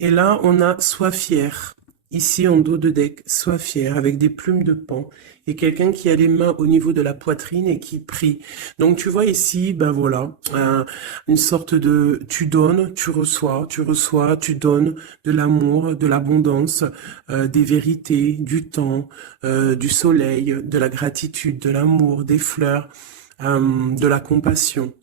Et là, on a sois fier. Ici, en dos de deck, sois fier, avec des plumes de paon. Et quelqu'un qui a les mains au niveau de la poitrine et qui prie. Donc, tu vois ici, ben voilà, une sorte de, tu donnes, tu reçois, tu donnes de l'amour, de l'abondance, des vérités, du temps, du soleil, de la gratitude, de l'amour, des fleurs, de la compassion.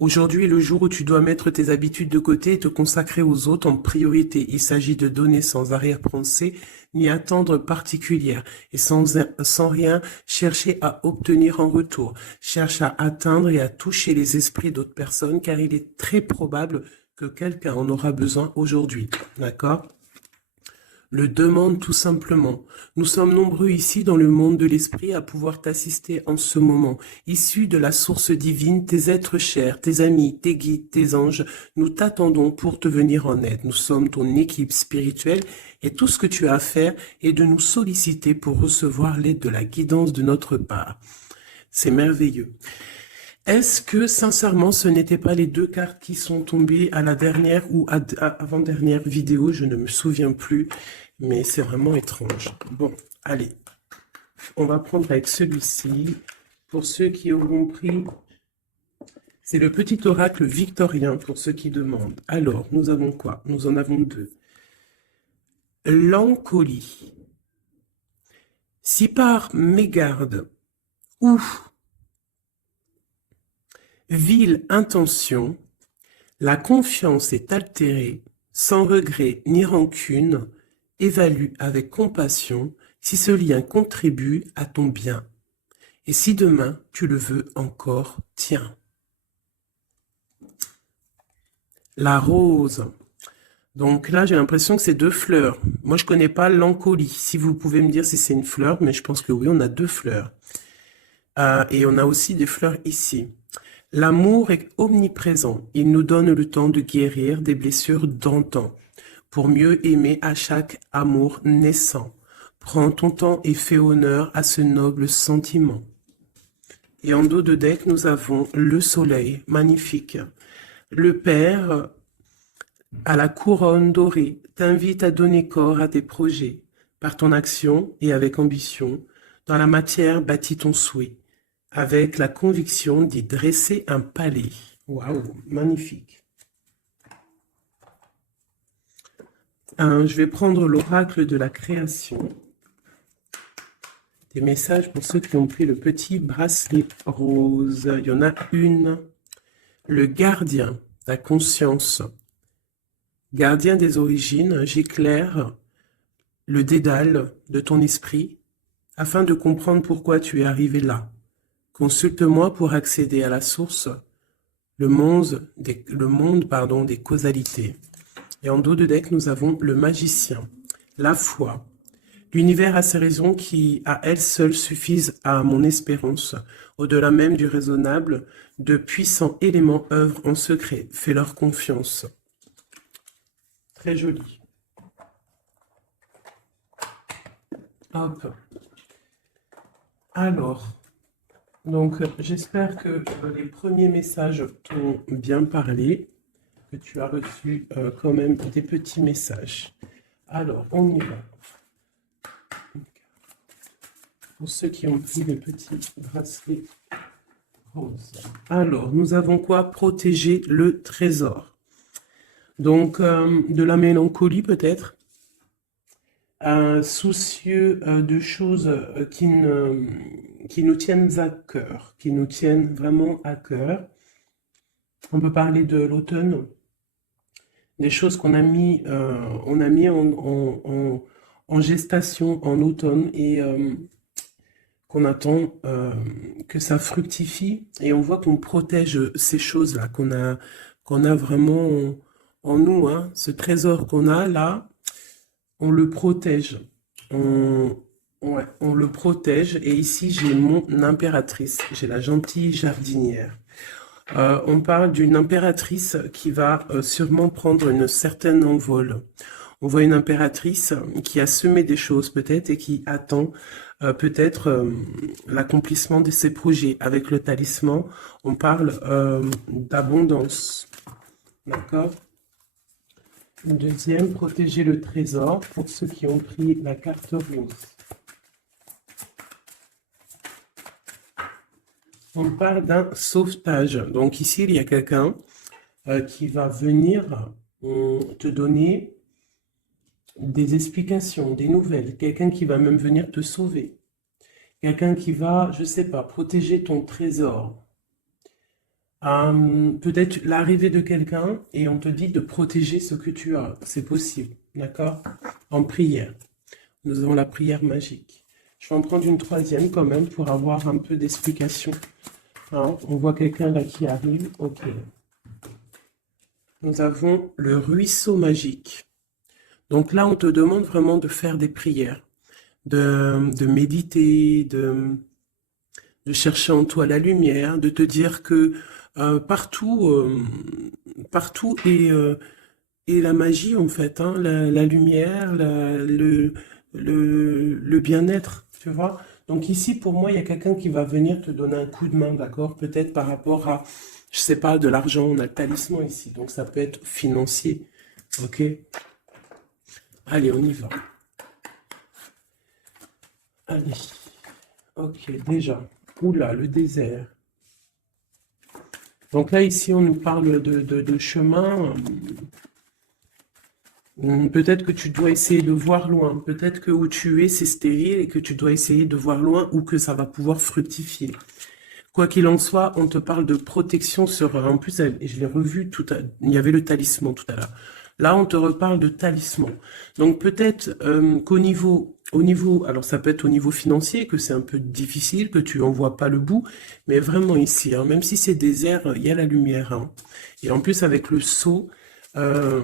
Aujourd'hui est le jour où tu dois mettre tes habitudes de côté et te consacrer aux autres en priorité. Il s'agit de donner sans arrière-pensée ni attendre particulière et sans rien chercher à obtenir en retour. Cherche à atteindre et à toucher les esprits d'autres personnes car il est très probable que quelqu'un en aura besoin aujourd'hui. D'accord? Le demande tout simplement. Nous sommes nombreux ici dans le monde de l'esprit à pouvoir t'assister en ce moment. Issus de la source divine, tes êtres chers, tes amis, tes guides, tes anges, nous t'attendons pour te venir en aide. Nous sommes ton équipe spirituelle et tout ce que tu as à faire est de nous solliciter pour recevoir l'aide de la guidance de notre part. C'est merveilleux. Est-ce que, sincèrement, ce n'étaient pas les deux cartes qui sont tombées à la dernière ou avant-dernière vidéo? Je ne me souviens plus, mais c'est vraiment étrange. Bon, allez, on va prendre avec celui-ci. Pour ceux qui auront pris, c'est le petit oracle victorien pour ceux qui demandent. Alors, nous avons quoi? Nous en avons deux. L'encolie. Si par mégarde ou vile intention, la confiance est altérée, sans regret ni rancune, évalue avec compassion si ce lien contribue à ton bien. Et si demain tu le veux encore, tiens. La rose. Donc là, j'ai l'impression que c'est deux fleurs. Moi, je connais pas l'encolie. Si vous pouvez me dire si c'est une fleur, mais je pense que oui, on a deux fleurs. Et on a aussi des fleurs ici. L'amour est omniprésent. Il nous donne le temps de guérir des blessures d'antan, pour mieux aimer à chaque amour naissant. Prends ton temps et fais honneur à ce noble sentiment. Et en dos de deck, nous avons le soleil, magnifique. Le Père, à la couronne dorée, t'invite à donner corps à tes projets. Par ton action et avec ambition, dans la matière bâtis ton souhait, avec la conviction d'y dresser un palais. Waouh, magnifique. Je vais prendre l'oracle de la création. Des messages pour ceux qui ont pris le petit bracelet rose. Il y en a une. Le gardien, la conscience. Gardien des origines, j'éclaire le dédale de ton esprit afin de comprendre pourquoi tu es arrivé là. Consulte-moi pour accéder à la source, le monde des causalités. Et en dos de deck, nous avons le magicien, la foi. L'univers a ses raisons qui, à elles seules, suffisent à mon espérance. Au-delà même du raisonnable, de puissants éléments œuvrent en secret. Fais-leur confiance. Très joli. Hop. Alors, donc j'espère que les premiers messages t'ont bien parlé, que tu as reçu quand même des petits messages. Alors, on y va. Pour ceux qui ont pris le petit bracelet rose. Alors, nous avons quoi? Protéger le trésor. Donc, de la mélancolie peut-être. Soucieux de choses qui nous tiennent à cœur, qui nous tiennent vraiment à cœur. On peut parler de l'automne, des choses qu'on a mis, en gestation en automne et qu'on attend que ça fructifie. Et on voit qu'on protège ces choses-là, qu'on a vraiment en nous, hein, ce trésor qu'on a là. On le protège. On le protège. Et ici, j'ai mon impératrice. J'ai la gentille jardinière. On parle d'une impératrice qui va sûrement prendre une certaine envol. On voit une impératrice qui a semé des choses peut-être et qui attend peut-être l'accomplissement de ses projets. Avec le talisman, on parle d'abondance. D'accord? Le deuxième, protéger le trésor pour ceux qui ont pris la carte rose. On parle d'un sauvetage. Donc ici, il y a quelqu'un qui va venir te donner des explications, des nouvelles. Quelqu'un qui va même venir te sauver. Quelqu'un qui va, je sais pas, protéger ton trésor. Peut-être l'arrivée de quelqu'un et on te dit de protéger ce que tu as. C'est possible, d'accord? En prière. Nous avons la prière magique. Je vais en prendre une troisième quand même pour avoir un peu d'explication. Hein, on voit quelqu'un là qui arrive. Ok. Nous avons le ruisseau magique. Donc là, on te demande vraiment de faire des prières, de méditer, de chercher en toi la lumière, de te dire que partout est la magie en fait, hein, la lumière, le bien-être, tu vois. Donc ici, pour moi, il y a quelqu'un qui va venir te donner un coup de main, d'accord? Peut-être par rapport à, je sais pas, de l'argent, on a le talisman ici, donc ça peut être financier, ok? Allez, on y va. Allez, ok, déjà. Oula, le désert. Donc là, ici, on nous parle de chemin. Peut-être que tu dois essayer de voir loin. Peut-être que où tu es, c'est stérile et que tu dois essayer de voir loin ou que ça va pouvoir fructifier. Quoi qu'il en soit, on te parle de protection sur... En plus, je l'ai revu il y avait le talisman tout à l'heure. Là, on te reparle de talisman. Donc peut-être au niveau, alors ça peut être au niveau financier, que c'est un peu difficile, que tu en vois pas le bout, mais vraiment ici, hein, même si c'est désert, il y a la lumière. Hein. Et en plus, avec le sceau, on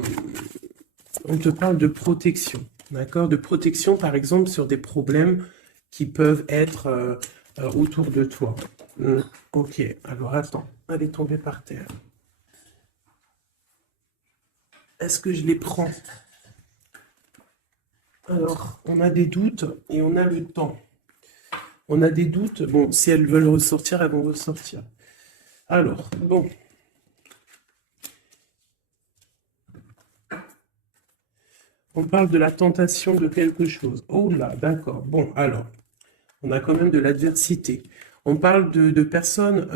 te parle de protection, d'accord? De protection, par exemple, sur des problèmes qui peuvent être autour de toi. Ok, alors attends, elle est tombée par terre. Est-ce que je les prends? Alors, on a des doutes et on a le temps. On a des doutes. Bon, si elles veulent ressortir, elles vont ressortir. Alors, bon. On parle de la tentation de quelque chose. Oh là, d'accord. Bon, alors, on a quand même de l'adversité. On parle de personnes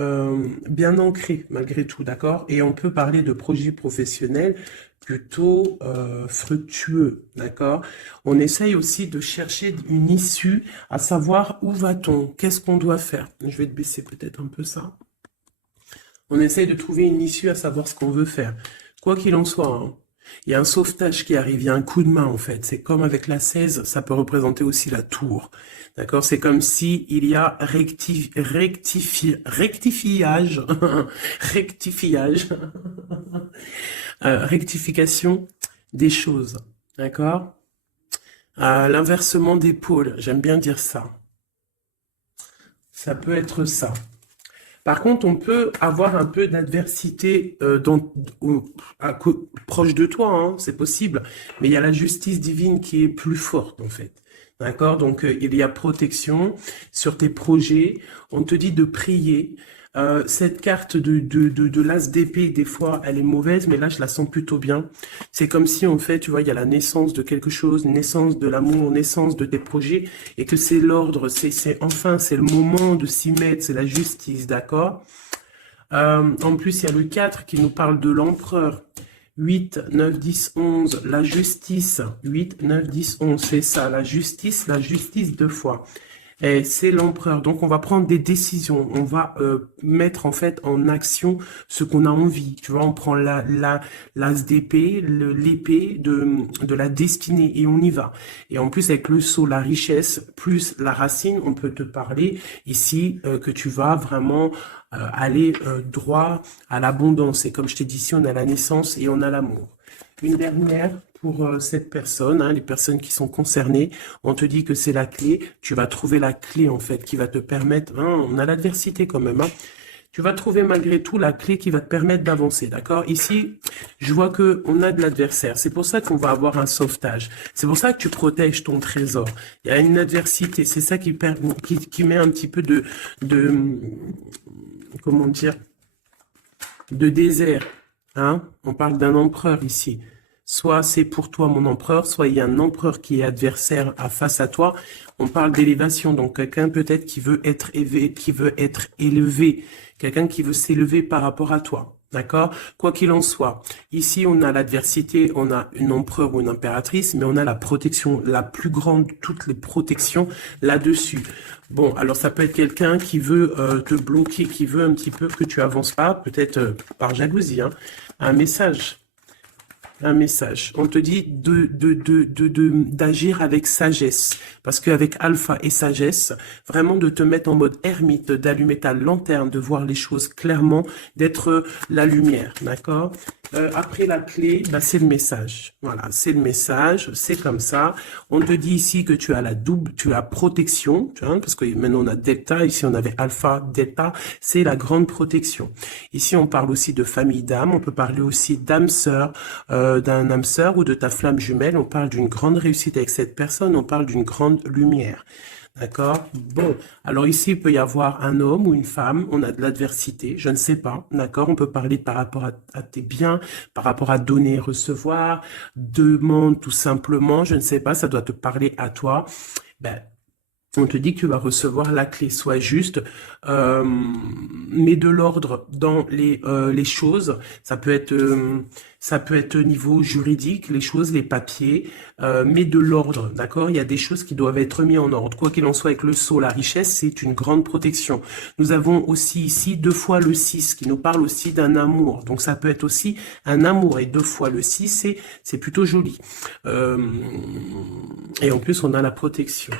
bien ancrées, malgré tout, d'accord? Et on peut parler de projets professionnels plutôt fructueux, d'accord? On essaye aussi de chercher une issue, à savoir où va-t-on? Qu'est-ce qu'on doit faire? Je vais te baisser peut-être un peu ça. On essaye de trouver une issue, à savoir ce qu'on veut faire. Quoi qu'il en soit, hein, il y a un sauvetage qui arrive, il y a un coup de main en fait. C'est comme avec la 16, ça peut représenter aussi la tour. D'accord? C'est comme si il y a rectifiage, rectifiage, rectification des choses. D'accord? L'inversement des pôles, j'aime bien dire ça. Ça peut être ça. Par contre, on peut avoir un peu d'adversité proche de toi, hein, c'est possible. Mais il y a la justice divine qui est plus forte, en fait. D'accord? Donc, il y a protection sur tes projets. On te dit de prier. Cette carte de l'as d'épée, des fois, elle est mauvaise, mais là, je la sens plutôt bien. C'est comme si, en fait, tu vois, il y a la naissance de quelque chose, naissance de l'amour, naissance de tes projets, et que c'est l'ordre, enfin, c'est le moment de s'y mettre, c'est la justice, d'accord? En plus, il y a le 4 qui nous parle de l'empereur. 8, 9, 10, 11, la justice. 8, 9, 10, 11, c'est ça, la justice 2 fois. Et c'est l'empereur. Donc, on va prendre des décisions. On va mettre en fait en action ce qu'on a envie. Tu vois, on prend l'as d'épée, l'épée de la destinée et on y va. Et en plus, avec le sceau, la richesse, plus la racine, on peut te parler ici que tu vas vraiment aller droit à l'abondance. Et comme je t'ai dit ici, on a la naissance et on a l'amour. Une dernière pour cette personne, hein, les personnes qui sont concernées, on te dit que c'est la clé, tu vas trouver la clé en fait qui va te permettre, hein, on a l'adversité quand même, hein, tu vas trouver malgré tout la clé qui va te permettre d'avancer, d'accord? Ici, je vois que on a de l'adversaire, c'est pour ça qu'on va avoir un sauvetage, c'est pour ça que tu protèges ton trésor, il y a une adversité, c'est ça qui met un petit peu de comment dire, de désert, hein? On parle d'un empereur ici. soit c'est pour toi mon empereur, soit il y a un empereur qui est adversaire face à toi. On parle d'élévation, donc quelqu'un peut-être qui veut être élevé, quelqu'un qui veut s'élever par rapport à toi. D'accord? Quoi qu'il en soit, ici on a l'adversité, on a une empereur ou une impératrice, mais on a la protection, la plus grande de toutes les protections là-dessus. Bon, alors ça peut être quelqu'un qui veut te bloquer, qui veut un petit peu que tu avances pas, peut-être par jalousie, hein, un message. Un message. On te dit d'agir avec sagesse. Parce qu'avec alpha et sagesse, vraiment de te mettre en mode ermite, d'allumer ta lanterne, de voir les choses clairement, d'être la lumière. D'accord? Après la clé, bah, c'est le message. Voilà, c'est le message, c'est comme ça. On te dit ici que tu as tu as protection, tu vois, parce que maintenant on a delta, ici on avait alpha, delta, c'est la grande protection. Ici on parle aussi de famille d'âme, on peut parler aussi d'âme sœur, d'un âme sœur ou de ta flamme jumelle, on parle d'une grande réussite avec cette personne, on parle d'une grande lumière. D'accord? Bon, alors ici, il peut y avoir un homme ou une femme, on a de l'adversité, je ne sais pas, d'accord? On peut parler par rapport à tes biens, par rapport à donner et recevoir, demande tout simplement, je ne sais pas, ça doit te parler à toi. Ben, on te dit que tu vas recevoir la clé, sois juste, mets de l'ordre dans les choses. Ça peut être au niveau juridique, les choses, les papiers, mets de l'ordre, d'accord? Il y a des choses qui doivent être mises en ordre. Quoi qu'il en soit avec le sceau, la richesse, c'est une grande protection. Nous avons aussi ici 2 fois le 6 qui nous parle aussi d'un amour. Donc ça peut être aussi un amour et 2 fois le 6, c'est plutôt joli. Et en plus, on a la protection.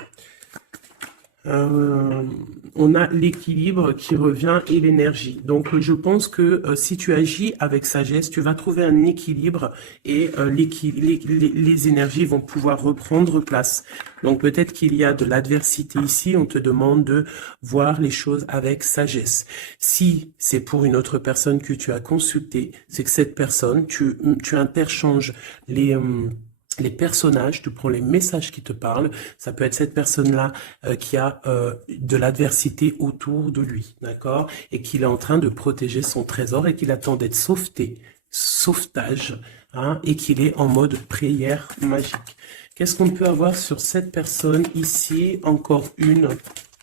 On a l'équilibre qui revient et l'énergie. Donc, je pense que si tu agis avec sagesse, tu vas trouver un équilibre et les énergies vont pouvoir reprendre place. Donc, peut-être qu'il y a de l'adversité ici. On te demande de voir les choses avec sagesse. Si c'est pour une autre personne que tu as consulté, c'est que cette personne, tu interchanges les personnages, tu prends les messages qui te parlent, ça peut être cette personne-là qui a de l'adversité autour de lui, d'accord? Et qu'il est en train de protéger son trésor et qu'il attend d'être sauvetage, hein, et qu'il est en mode prière magique. Qu'est-ce qu'on peut avoir sur cette personne ici? Encore une.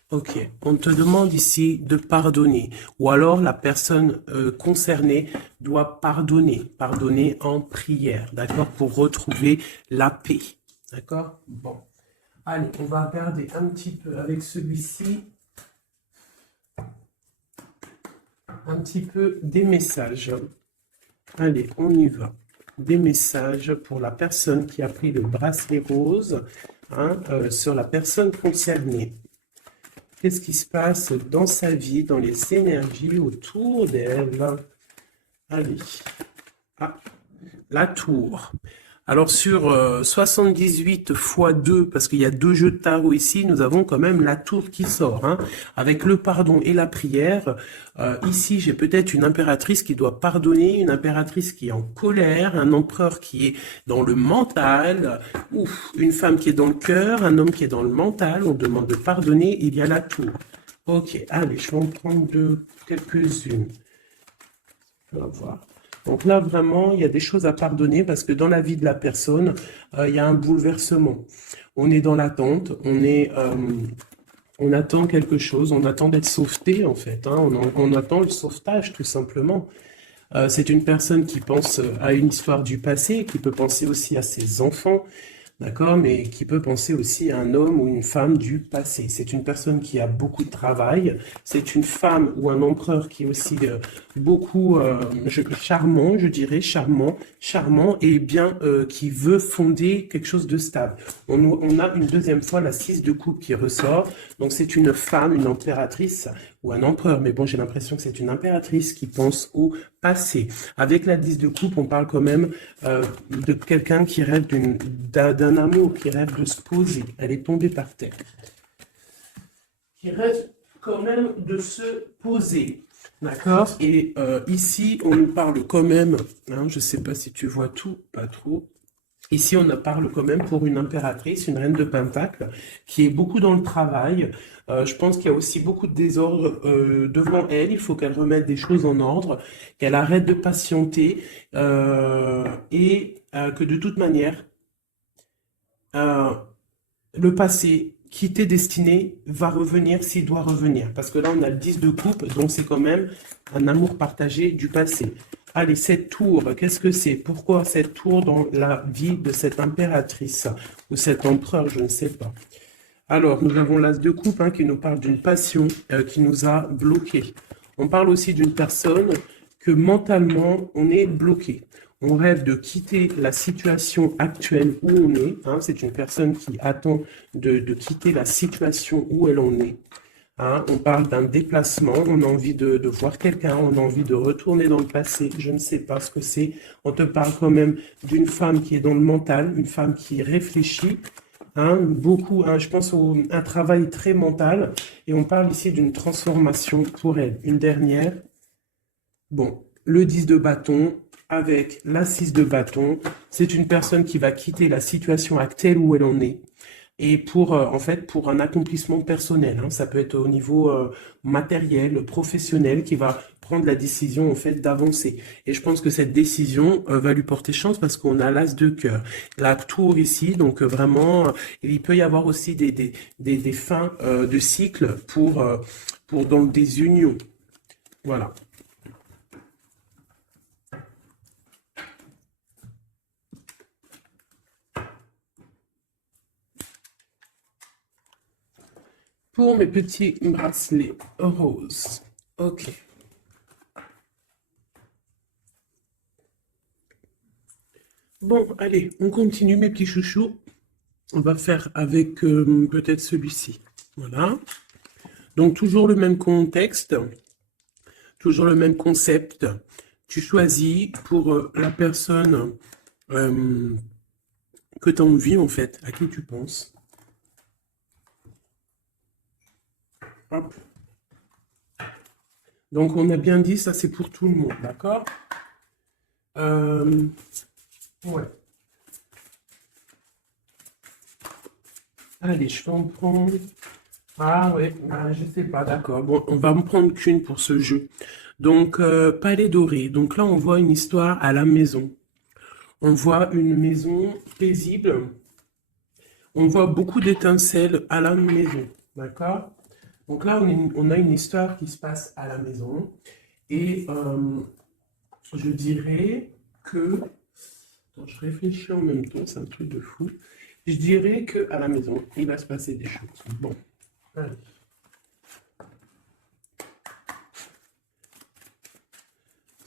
Ok, on te demande ici de pardonner, ou alors la personne concernée doit pardonner en prière, d'accord, pour retrouver la paix, d'accord? Bon, allez, on va regarder un petit peu avec celui-ci, un petit peu des messages. Allez, on y va. Des messages pour la personne qui a pris le bracelet rose, hein, sur la personne concernée. Qu'est-ce qui se passe dans sa vie, dans les énergies autour d'elle? Allez. Ah, la tour. Alors sur 78 x 2, parce qu'il y a 2 jeux de tarot ici, nous avons quand même la tour qui sort, hein, avec le pardon et la prière. Ici, j'ai peut-être une impératrice qui doit pardonner, une impératrice qui est en colère, un empereur qui est dans le mental, ouf, une femme qui est dans le cœur, un homme qui est dans le mental, on demande de pardonner, il y a la tour. Ok, allez, je vais en prendre quelques-unes. On va voir. Donc là, vraiment, il y a des choses à pardonner parce que dans la vie de la personne, il y a un bouleversement. On est dans l'attente, on attend quelque chose, on attend d'être sauveté en fait, hein, on attend le sauvetage tout simplement. C'est une personne qui pense à une histoire du passé, qui peut penser aussi à ses enfants, d'accord, mais qui peut penser aussi à un homme ou une femme du passé. C'est une personne qui a beaucoup de travail, c'est une femme ou un empereur qui est aussi beaucoup charmant, je dirais, charmant et bien qui veut fonder quelque chose de stable. On a une deuxième fois la 6 de coupe qui ressort, donc c'est une femme, une impératrice ou un empereur, mais bon, j'ai l'impression que c'est une impératrice qui pense au passé. Avec la 10 de coupe, on parle quand même de quelqu'un qui rêve d'un amour, qui rêve de se poser. Elle est tombée par terre. Qui rêve quand même de se poser. D'accord? Et ici, on nous parle quand même, hein, je ne sais pas si tu vois tout, pas trop. Ici, on parle quand même pour une impératrice, une reine de Pentacle, qui est beaucoup dans le travail. Je pense qu'il y a aussi beaucoup de désordre devant elle. Il faut qu'elle remette des choses en ordre, qu'elle arrête de patienter et que de toute manière, euh, le passé qui t'est destiné va revenir s'il doit revenir. Parce que là, on a le 10 de coupe, donc c'est quand même un amour partagé du passé. Allez, cette tour, qu'est-ce que c'est? Pourquoi cette tour dans la vie de cette impératrice ou cet empereur, je ne sais pas. Alors, nous avons l'as de coupe qui nous parle d'une passion qui nous a bloqués. On parle aussi d'une personne que mentalement, on est bloqué. On rêve de quitter la situation actuelle où on est. C'est une personne qui attend de quitter la situation où elle en est. On parle d'un déplacement, on a envie de voir quelqu'un, on a envie de retourner dans le passé, je ne sais pas ce que c'est. On te parle quand même d'une femme qui est dans le mental, une femme qui réfléchit, beaucoup, je pense un travail très mental, et on parle ici d'une transformation pour elle. Une dernière, bon, le 10 de bâton avec la 6 de bâton, c'est une personne qui va quitter la situation actuelle où elle en est. Et pour, en fait, pour un accomplissement personnel, ça peut être au niveau matériel, professionnel, qui va prendre la décision, en fait, d'avancer. Et je pense que cette décision va lui porter chance parce qu'on a l'as de cœur. La tour ici, donc vraiment, il peut y avoir aussi des fins de cycle pour donc des unions. Voilà. Pour mes petits bracelets roses. Ok. Bon, allez, on continue mes petits chouchous. On va faire avec peut-être celui-ci. Voilà. Donc, toujours le même contexte, toujours le même concept. Tu choisis pour la personne que tu as envie, en fait, à qui tu penses. Hop. Donc, on a bien dit, ça c'est pour tout le monde, d'accord? Ouais. Allez, je vais en prendre. Ah ouais, je sais pas, d'accord. Bon, on va en prendre qu'une pour ce jeu. Donc, palais doré. Donc là, on voit une histoire à la maison. On voit une maison paisible. On voit beaucoup d'étincelles à la maison, d'accord? Donc là, on a une histoire qui se passe à la maison. Et je dirais que... Attends, je réfléchis en même temps, c'est un truc de fou. Je dirais qu'à la maison, il va se passer des choses. Bon, allez.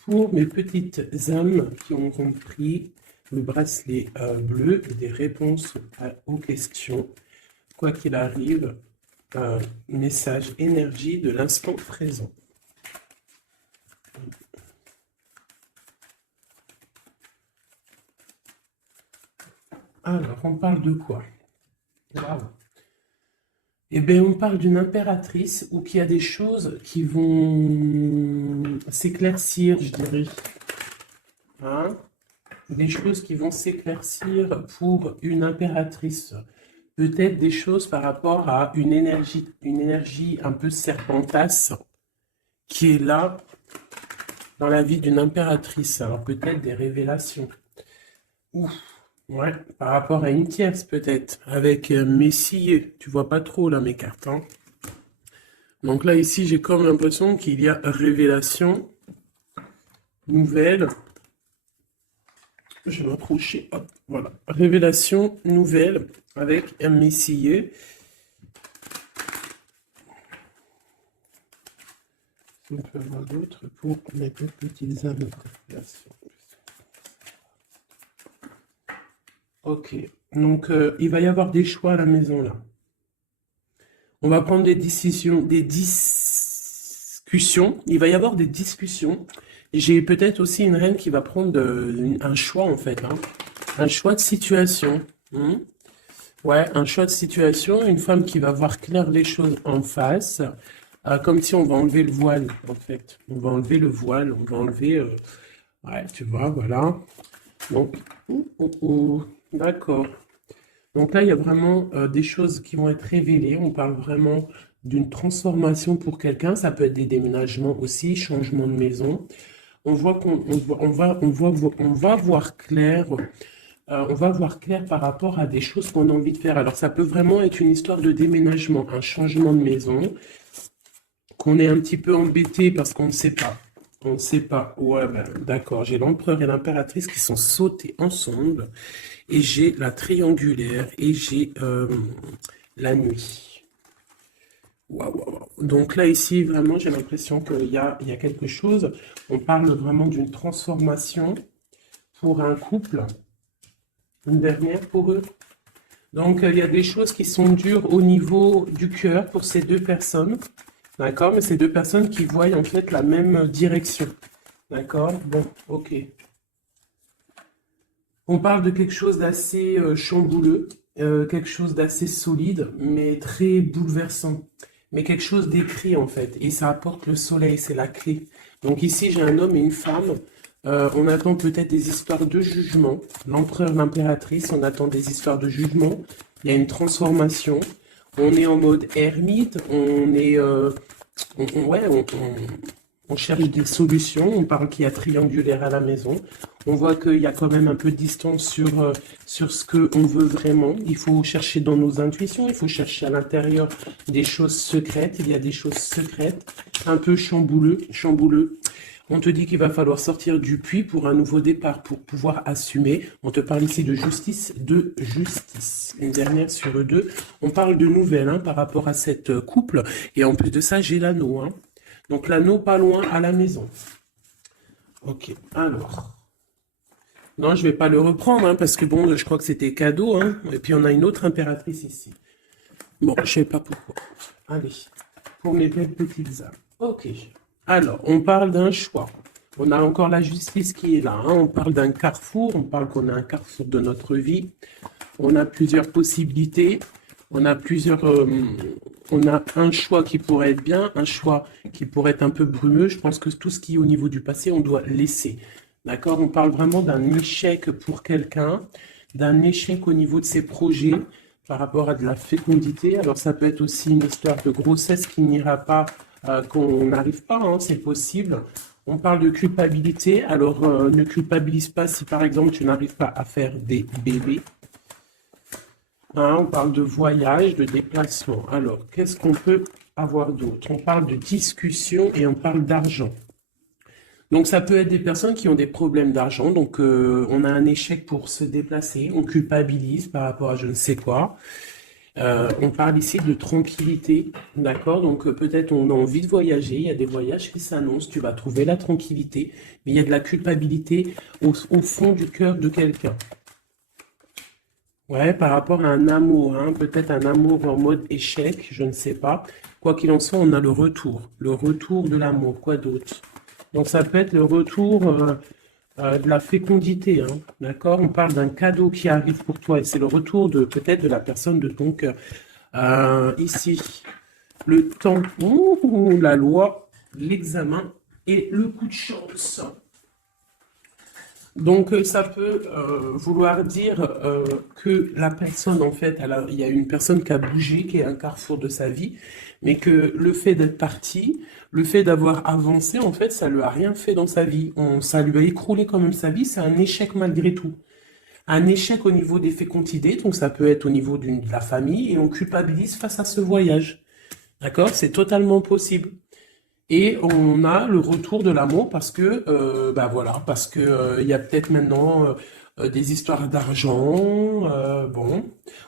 Pour mes petites âmes qui ont compris le bracelet bleu, des réponses aux questions, quoi qu'il arrive, message énergie de l'instant présent. Alors, on parle de quoi? Waouh. Eh bien, on parle d'une impératrice ou qu'il y a des choses qui vont s'éclaircir, je dirais. Des choses qui vont s'éclaircir pour une impératrice. Peut-être des choses par rapport à une énergie un peu serpentasse qui est là dans la vie d'une impératrice. Alors peut-être des révélations. Ouf. Ouais, par rapport à une tierce peut-être, avec Messier. Tu vois pas trop là mes cartes. Donc là ici j'ai comme l'impression qu'il y a révélation, nouvelle. Je vais m'approcher, hop, voilà. Révélation, nouvelle, avec un Messier. On peut avoir d'autres pour mes petites âmes de révélation. Ok, donc il va y avoir des choix à la maison là. On va prendre des décisions, des discussions. Il va y avoir des discussions. J'ai peut-être aussi une reine qui va prendre un choix en fait. Un choix de situation. Ouais, un choix de situation. Une femme qui va voir clair les choses en face. Comme si on va enlever le voile en fait. On va enlever le voile. On va enlever... ouais, tu vois, voilà. Donc, D'accord. Donc là, il y a vraiment des choses qui vont être révélées. On parle vraiment d'une transformation pour quelqu'un. Ça peut être des déménagements aussi, changement de maison. On voit on va voir clair. On va voir clair par rapport à des choses qu'on a envie de faire. Alors, ça peut vraiment être une histoire de déménagement, un changement de maison, qu'on est un petit peu embêté parce qu'on ne sait pas. On ne sait pas. Ouais, ben, d'accord. J'ai l'empereur et l'impératrice qui sont sautés ensemble. Et j'ai la triangulaire. Et j'ai la nuit. Waouh, waouh, waouh. Donc là, ici, vraiment, j'ai l'impression il y a quelque chose. On parle vraiment d'une transformation pour un couple. Une dernière pour eux. Donc, il y a des choses qui sont dures au niveau du cœur pour ces deux personnes. D'accord? Mais ces deux personnes qui voient en fait la même direction. D'accord? Bon, ok. On parle de quelque chose d'assez chambouleux, quelque chose d'assez solide, mais très bouleversant. Mais quelque chose d'écrit en fait. Et ça apporte le soleil, c'est la clé. Donc ici, j'ai un homme et une femme. On attend peut-être des histoires de jugement. L'empereur, l'impératrice, on attend des histoires de jugement. Il y a une transformation. On est en mode ermite. Ouais, on cherche des solutions. On parle qu'il y a triangulaire à la maison. On voit qu'il y a quand même un peu de distance sur ce qu'on veut vraiment. Il faut chercher dans nos intuitions. Il faut chercher à l'intérieur des choses secrètes. Il y a des choses secrètes, un peu chambouleux. On te dit qu'il va falloir sortir du puits pour un nouveau départ, pour pouvoir assumer. On te parle ici de justice, de justice. Une dernière sur eux deux. On parle de nouvelles hein, par rapport à cette couple. Et en plus de ça, j'ai l'anneau. Hein. Donc l'anneau pas loin à la maison. Ok, alors. Non, je vais pas le reprendre, hein, parce que bon, je crois que c'était cadeau. Hein. Et puis on a une autre impératrice ici. Bon, je sais pas pourquoi. Allez, pour mes belles petites âmes. Ok. Alors, on parle d'un choix. On a encore la justice qui est là. Hein. On parle d'un carrefour. On parle qu'on a un carrefour de notre vie. On a plusieurs possibilités. On a on a un choix qui pourrait être bien, un choix qui pourrait être un peu brumeux. Je pense que tout ce qui est au niveau du passé, on doit laisser. D'accord? On parle vraiment d'un échec pour quelqu'un, d'un échec au niveau de ses projets par rapport à de la fécondité. Alors, ça peut être aussi une histoire de grossesse qui n'ira pas, qu'on n'arrive pas, hein, c'est possible. On parle de culpabilité. Alors, ne culpabilise pas si, par exemple, tu n'arrives pas à faire des bébés. Hein, on parle de voyage, de déplacement. Alors, qu'est-ce qu'on peut avoir d'autre? On parle de discussion et on parle d'argent. Donc, ça peut être des personnes qui ont des problèmes d'argent. Donc, on a un échec pour se déplacer. On culpabilise par rapport à je ne sais quoi. On parle ici de tranquillité. D'accord? Donc, peut-être on a envie de voyager. Il y a des voyages qui s'annoncent. Tu vas trouver la tranquillité. Mais il y a de la culpabilité au fond du cœur de quelqu'un. Ouais, par rapport à un amour, hein, peut-être un amour en mode échec, je ne sais pas. Quoi qu'il en soit, on a le retour de l'amour, quoi d'autre? Donc ça peut être le retour de la fécondité, hein, d'accord? On parle d'un cadeau qui arrive pour toi et c'est le retour de peut-être de la personne de ton cœur. Ici, le temps, ouh, la loi, l'examen et le coup de chance. Donc, ça peut vouloir dire que la personne, en fait, il y a une personne qui a bougé, qui est un carrefour de sa vie, mais que le fait d'être parti, le fait d'avoir avancé, en fait, ça lui a rien fait dans sa vie. Ça lui a écroulé quand même sa vie, c'est un échec malgré tout. Un échec au niveau des fécondités, donc ça peut être au niveau de la famille, et on culpabilise face à ce voyage. D'accord? C'est totalement possible. Et on a le retour de l'amour parce que, bah voilà, parce que il y a peut-être maintenant des histoires d'argent. Bon,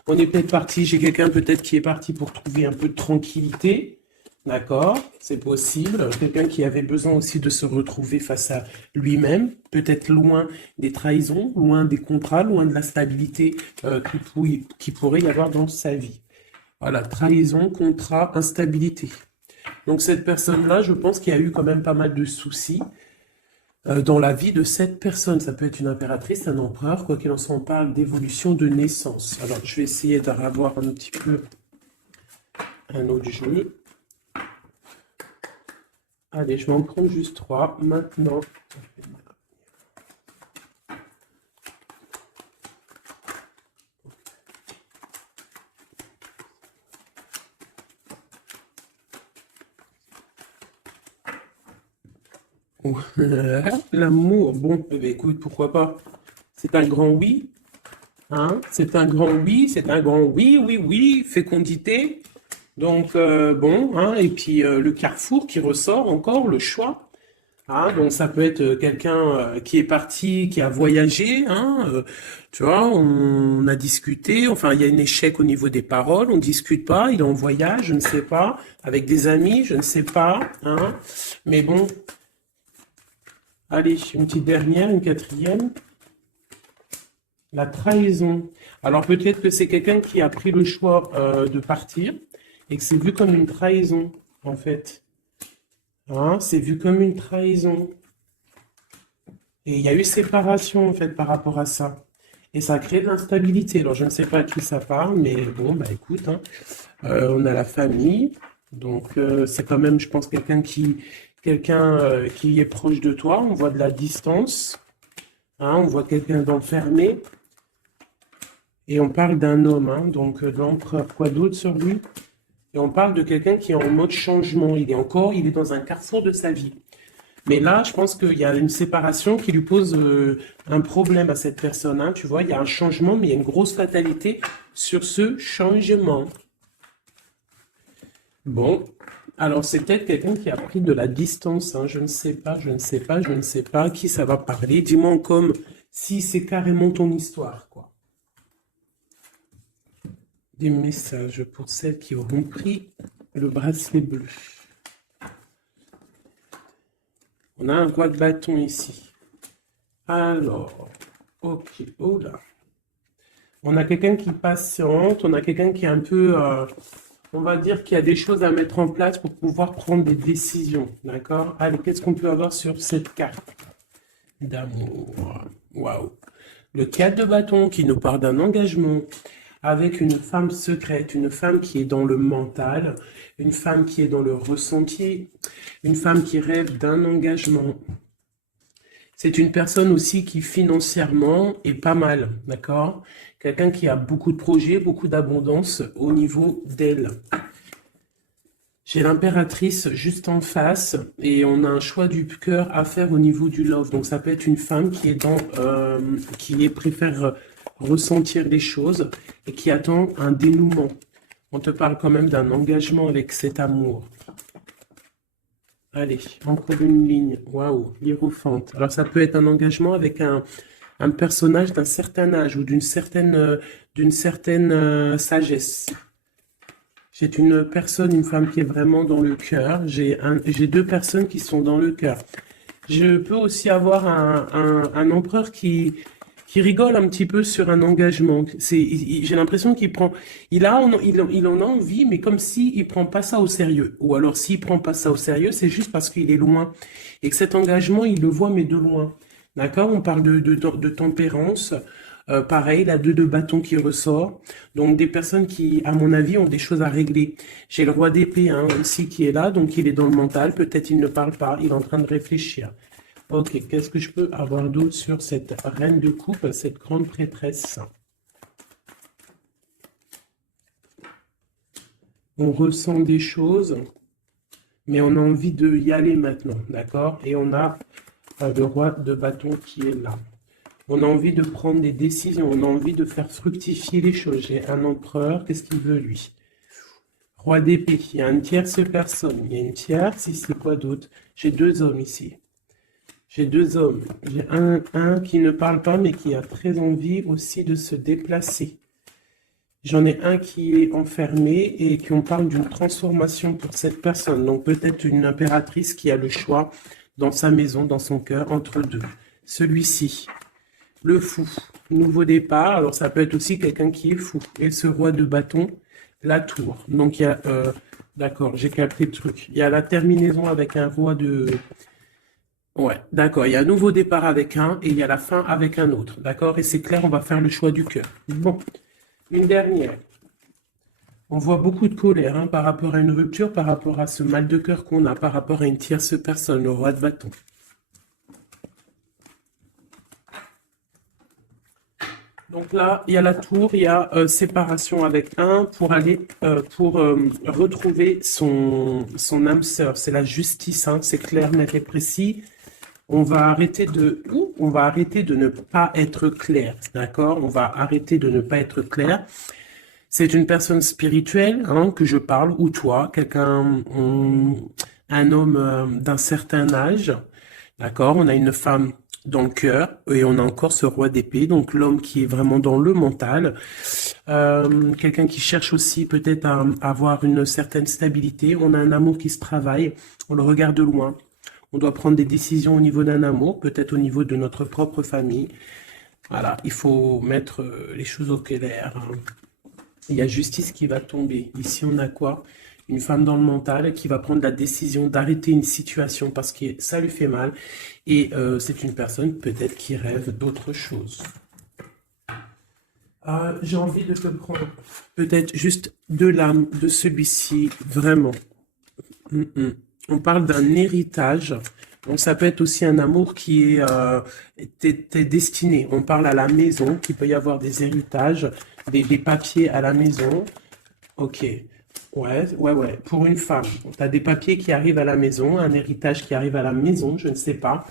on est peut-être parti. J'ai quelqu'un peut-être qui est parti pour trouver un peu de tranquillité. D'accord, c'est possible. Quelqu'un qui avait besoin aussi de se retrouver face à lui-même, peut-être loin des trahisons, loin des contrats, loin de la stabilité qui pourrait y avoir dans sa vie. Voilà, trahison, contrat, instabilité. Donc cette personne-là, je pense qu'il y a eu quand même pas mal de soucis dans la vie de cette personne. Ça peut être une impératrice, un empereur, quoi qu'il en soit, on parle d'évolution de naissance. Alors je vais essayer de revoir un petit peu un autre jeu. Allez, je vais en prendre juste 3. Maintenant, L'amour, bon, eh ben, écoute, pourquoi pas? C'est un grand oui, hein? C'est un grand oui, c'est un grand oui, oui, oui, fécondité. Donc, bon, hein, et puis le carrefour qui ressort encore, le choix. Ah, donc ça peut être quelqu'un qui est parti, qui a voyagé, hein, tu vois, on a discuté, enfin il y a un échec au niveau des paroles, on discute pas, il est en voyage, je ne sais pas, avec des amis, je ne sais pas, hein, mais bon, allez, une petite dernière, une quatrième, la trahison. Alors peut-être que c'est quelqu'un qui a pris le choix de partir et que c'est vu comme une trahison, en fait. Hein, c'est vu comme une trahison. Et il y a eu séparation, en fait, par rapport à ça. Et ça a créé de l'instabilité. Alors, je ne sais pas à qui ça parle, mais bon, bah écoute, hein, on a la famille. Donc, c'est quand même, je pense, quelqu'un qui est proche de toi. On voit de la distance. Hein, on voit quelqu'un d'enfermé. Et on parle d'un homme, hein, donc l'empereur, quoi d'autre sur lui? Et on parle de quelqu'un qui est en mode changement. Il est dans un carrefour de sa vie. Mais là, je pense qu'il y a une séparation qui lui pose un problème à cette personne, hein. Tu vois, il y a un changement, mais il y a une grosse fatalité sur ce changement. Bon, alors c'est peut-être quelqu'un qui a pris de la distance, hein. Je ne sais pas, je ne sais pas, je ne sais pas qui ça va parler. Dis-moi comme si c'est carrément ton histoire, quoi. Des messages pour celles qui auront pris le bracelet bleu. On a un roi de bâton ici. Alors, ok, oh là. On a quelqu'un qui patiente, on a quelqu'un qui est un peu, on va dire qu'il y a des choses à mettre en place pour pouvoir prendre des décisions, d'accord? Allez, qu'est-ce qu'on peut avoir sur cette carte d'amour? Waouh! Le 4 de bâton qui nous parle d'un engagement avec une femme secrète, une femme qui est dans le mental, une femme qui est dans le ressenti, une femme qui rêve d'un engagement. C'est une personne aussi qui financièrement est pas mal, d'accord? Quelqu'un qui a beaucoup de projets, beaucoup d'abondance au niveau d'elle. J'ai l'impératrice juste en face et on a un choix du cœur à faire au niveau du love. Donc ça peut être une femme qui est préfère ressentir les choses et qui attend un dénouement. On te parle quand même d'un engagement avec cet amour. Allez, encore une ligne. Waouh, l'Hiérophante. Alors ça peut être un engagement avec un personnage d'un certain âge ou d'une certaine sagesse. J'ai une personne, une femme qui est vraiment dans le cœur. J'ai deux personnes qui sont dans le cœur. Je peux aussi avoir un empereur qui rigole un petit peu sur un engagement. J'ai l'impression il en a envie, mais comme si il prend pas ça au sérieux. Ou alors s'il prend pas ça au sérieux, c'est juste parce qu'il est loin. Et que cet engagement, il le voit, mais de loin. D'accord? On parle de tempérance. Pareil, la 2 de bâton qui ressort. Donc des personnes qui, à mon avis, ont des choses à régler. J'ai le roi d'épée hein, aussi qui est là, donc il est dans le mental. Peut-être il ne parle pas, il est en train de réfléchir. Ok, qu'est-ce que je peux avoir d'autre sur cette reine de coupe, cette grande prêtresse? On ressent des choses, mais on a envie de y aller maintenant, d'accord? Et on a le roi de bâton qui est là. On a envie de prendre des décisions, on a envie de faire fructifier les choses. J'ai un empereur, qu'est-ce qu'il veut lui? Roi d'épée, il y a une tierce personne, il y a une tierce, ici quoi d'autre? J'ai deux hommes ici. J'ai deux hommes. J'ai un qui ne parle pas, mais qui a très envie aussi de se déplacer. J'en ai un qui est enfermé et qui on parle d'une transformation pour cette personne. Donc peut-être une impératrice qui a le choix dans sa maison, dans son cœur, entre deux. Celui-ci, le fou, nouveau départ. Alors ça peut être aussi quelqu'un qui est fou. Et ce roi de bâton, la tour. Donc il y a, d'accord, j'ai capté le truc. Il y a la terminaison avec un roi de... Ouais, d'accord. Il y a un nouveau départ avec un et il y a la fin avec un autre. D'accord? Et c'est clair, on va faire le choix du cœur. Bon, une dernière. On voit beaucoup de colère hein, par rapport à une rupture, par rapport à ce mal de cœur qu'on a, par rapport à une tierce personne, le roi de bâton. Donc là, il y a la tour, il y a séparation avec un pour aller retrouver son âme sœur. C'est la justice, hein, c'est clair, net et précis. On va arrêter on va arrêter de ne pas être clair, d'accord? On va arrêter de ne pas être clair. C'est une personne spirituelle, hein, que je parle, ou toi, un homme d'un certain âge, d'accord? On a une femme dans le cœur et on a encore ce roi d'épée, donc l'homme qui est vraiment dans le mental. Quelqu'un qui cherche aussi peut-être à avoir une certaine stabilité. On a un amour qui se travaille, on le regarde de loin. On doit prendre des décisions au niveau d'un amour, peut-être au niveau de notre propre famille. Voilà, il faut mettre les choses au clair, hein. Il y a justice qui va tomber. Ici, on a quoi? Une femme dans le mental qui va prendre la décision d'arrêter une situation parce que ça lui fait mal. Et c'est une personne peut-être qui rêve d'autre chose. J'ai envie de te prendre peut-être juste deux lames de celui-ci, vraiment. On parle d'un héritage. Donc ça peut être aussi un amour qui est t'es destiné. On parle à la maison, qu'il peut y avoir des héritages, des papiers à la maison. Ok. Ouais. Pour une femme, tu as des papiers qui arrivent à la maison, un héritage qui arrive à la maison, je ne sais pas.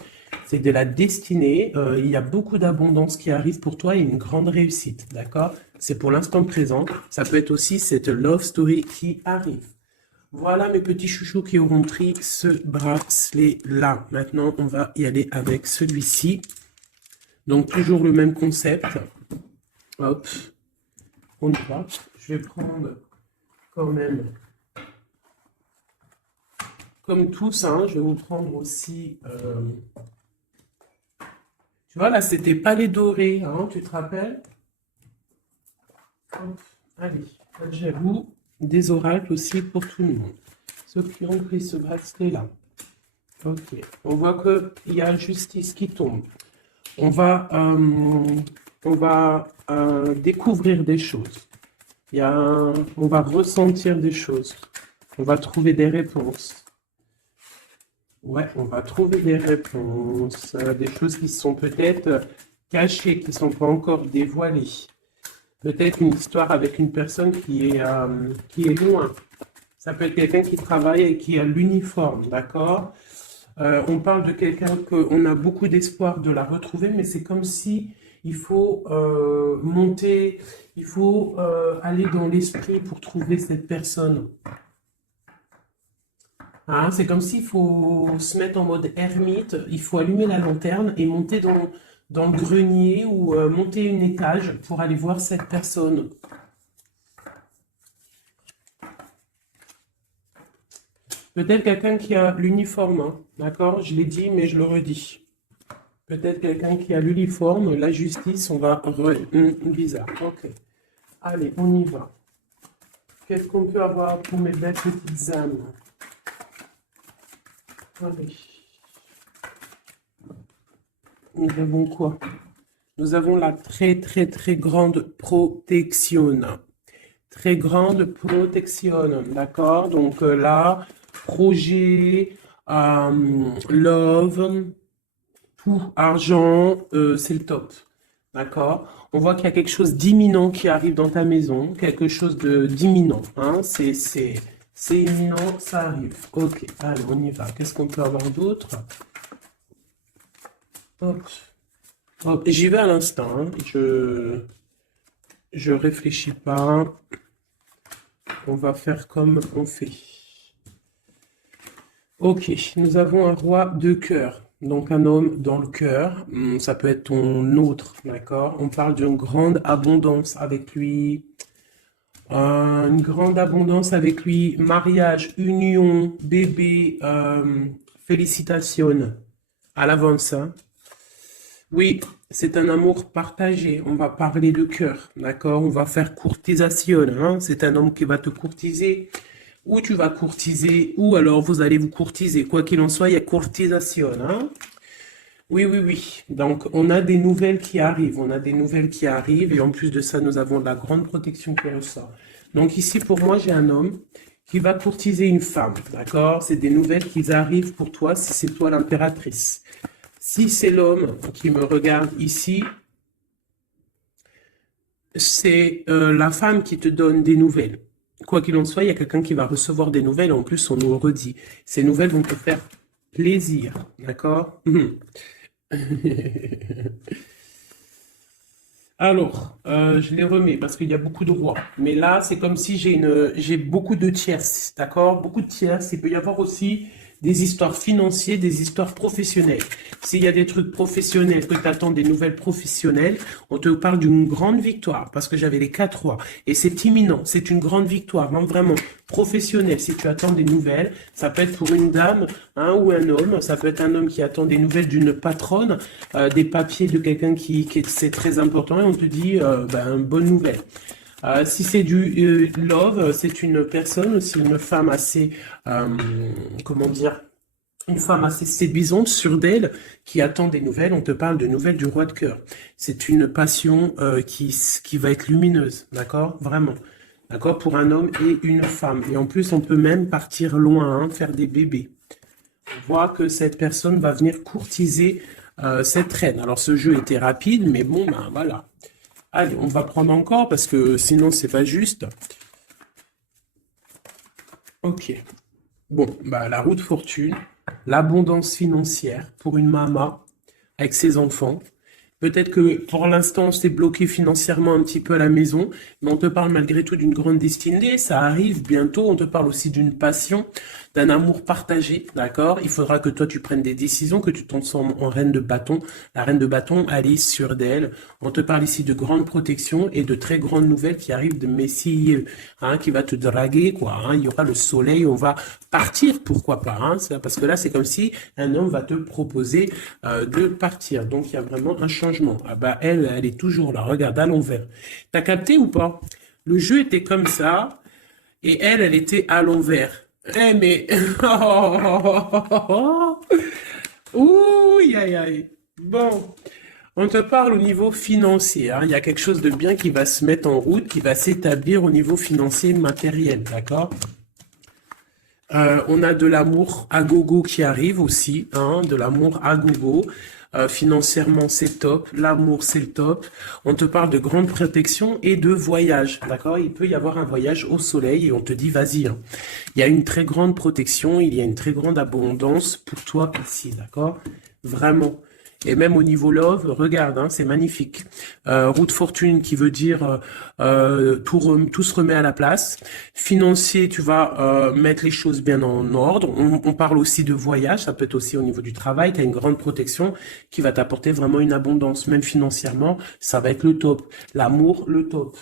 C'est de la destinée. Il y a beaucoup d'abondance qui arrive pour toi et une grande réussite, d'accord? C'est pour l'instant présent. Ça peut être aussi cette love story qui arrive. Voilà mes petits chouchous qui auront pris ce bracelet-là. Maintenant, on va y aller avec celui-ci. Donc, toujours le même concept. Hop, on y va. Je vais prendre quand même, comme tous, hein, je vais vous prendre aussi... tu vois, là, c'était pas les dorés, hein, tu te rappelles? Hop, allez, j'avoue. Des oracles aussi pour tout le monde. Ceux qui ont pris ce bracelet-là. Ok. On voit qu'il y a justice qui tombe. On va découvrir des choses. On va ressentir des choses. On va trouver des réponses. Ouais, on va trouver des réponses. Des choses qui sont peut-être cachées, qui ne sont pas encore dévoilées. Peut-être une histoire avec une personne qui est loin. Ça peut être quelqu'un qui travaille et qui a l'uniforme, d'accord? On parle de quelqu'un qu'on a beaucoup d'espoir de la retrouver, mais c'est comme si il faut monter, il faut aller dans l'esprit pour trouver cette personne. Hein, c'est comme s'il faut se mettre en mode ermite, il faut allumer la lanterne et monter dans le grenier ou monter une étage pour aller voir cette personne. Peut-être quelqu'un qui a l'uniforme, hein, d'accord? Je l'ai dit, mais je le redis. Peut-être quelqu'un qui a l'uniforme, la justice, on va... bizarre, ok. Allez, on y va. Qu'est-ce qu'on peut avoir pour mes belles petites âmes? Allez. Nous avons quoi? Nous avons la très grande protection. Très grande protection, d'accord? Donc là, projet, love, tout, argent, c'est le top, d'accord? On voit qu'il y a quelque chose d'imminent qui arrive dans ta maison, quelque chose d'imminent, hein? C'est imminent, ça arrive. Ok, allez, on y va. Qu'est-ce qu'on peut avoir d'autre? Hop. Hop, j'y vais à l'instant, hein. Je réfléchis pas. On va faire comme on fait. Ok, nous avons un roi de cœur. Donc un homme dans le cœur. Ça peut être ton autre, d'accord? On parle d'une grande abondance avec lui. Une grande abondance avec lui. Mariage, union, bébé, félicitations. À l'avance, hein. Oui, c'est un amour partagé. On va parler de cœur, d'accord? On va faire courtisation, hein? C'est un homme qui va te courtiser, ou tu vas courtiser, ou alors vous allez vous courtiser. Quoi qu'il en soit, il y a courtisation, hein? Oui. Donc, on a des nouvelles qui arrivent. On a des nouvelles qui arrivent. Et en plus de ça, nous avons la grande protection qui ressort. Donc ici, pour moi, j'ai un homme qui va courtiser une femme, d'accord? C'est des nouvelles qui arrivent pour toi si c'est toi l'impératrice. Si c'est l'homme qui me regarde ici, c'est la femme qui te donne des nouvelles. Quoi qu'il en soit, il y a quelqu'un qui va recevoir des nouvelles. En plus, on nous redit. Ces nouvelles vont te faire plaisir, d'accord? Alors, je les remets parce qu'il y a beaucoup de rois. Mais là, c'est comme si j'ai beaucoup de tierces, d'accord? Beaucoup de tierces. Il peut y avoir aussi des histoires financières, des histoires professionnelles. S'il y a des trucs professionnels, que tu attends des nouvelles professionnelles, on te parle d'une grande victoire parce que j'avais les 4 rois. Et c'est imminent, c'est une grande victoire, non, vraiment professionnelle. Si tu attends des nouvelles, ça peut être pour une dame hein, ou un homme. Ça peut être un homme qui attend des nouvelles d'une patronne, des papiers de quelqu'un c'est très important et on te dit bonne nouvelle. Si c'est du love, c'est une personne, c'est une femme assez, euh, comment dire, une femme assez séduisante, sûre d'elle, qui attend des nouvelles. On te parle de nouvelles du roi de cœur. C'est une passion qui va être lumineuse, d'accord? Vraiment. D'accord? Pour un homme et une femme. Et en plus, on peut même partir loin, hein, faire des bébés. On voit que cette personne va venir courtiser cette reine. Alors, ce jeu était rapide, mais bon, ben voilà. Allez, on va prendre encore parce que sinon, c'est pas juste. Ok. Bon, bah, la roue de fortune, l'abondance financière pour une maman avec ses enfants. Peut-être que pour l'instant, c'est bloqué financièrement un petit peu à la maison, mais on te parle malgré tout d'une grande destinée. Ça arrive bientôt. On te parle aussi d'une passion, d'un amour partagé, d'accord? Il faudra que toi, tu prennes des décisions, que tu t'en sens en reine de bâton. La reine de bâton, Alice sur d'elle. On te parle ici de grande protection et de très grandes nouvelles qui arrivent de Messie, hein, qui va te draguer, quoi. Hein. Il y aura le soleil, on va partir, pourquoi pas, hein, parce que là, c'est comme si un homme va te proposer de partir. Donc, il y a vraiment un changement. Ah bah, elle est toujours là. Regarde, à l'envers. T'as capté ou pas? Le jeu était comme ça, et elle était à l'envers. Eh, mais... Ouh, aïe, aïe. Bon, on te parle au niveau financier. Hein. Il y a quelque chose de bien qui va se mettre en route, qui va s'établir au niveau financier matériel, d'accord? On a de l'amour à gogo qui arrive aussi, hein, de l'amour à gogo. Financièrement, c'est top. L'amour, c'est le top. On te parle de grande protection et de voyage, d'accord? Il peut y avoir un voyage au soleil et on te dit, vas-y. Hein. Il y a une très grande protection, il y a une très grande abondance pour toi ici, d'accord? Vraiment. Et même au niveau love, regarde, hein, c'est magnifique. Roue de fortune qui veut dire tout se remet à la place. Financier, tu vas mettre les choses bien en ordre. On parle aussi de voyage, ça peut être aussi au niveau du travail. Tu as une grande protection qui va t'apporter vraiment une abondance, même financièrement. Ça va être le top. L'amour, le top.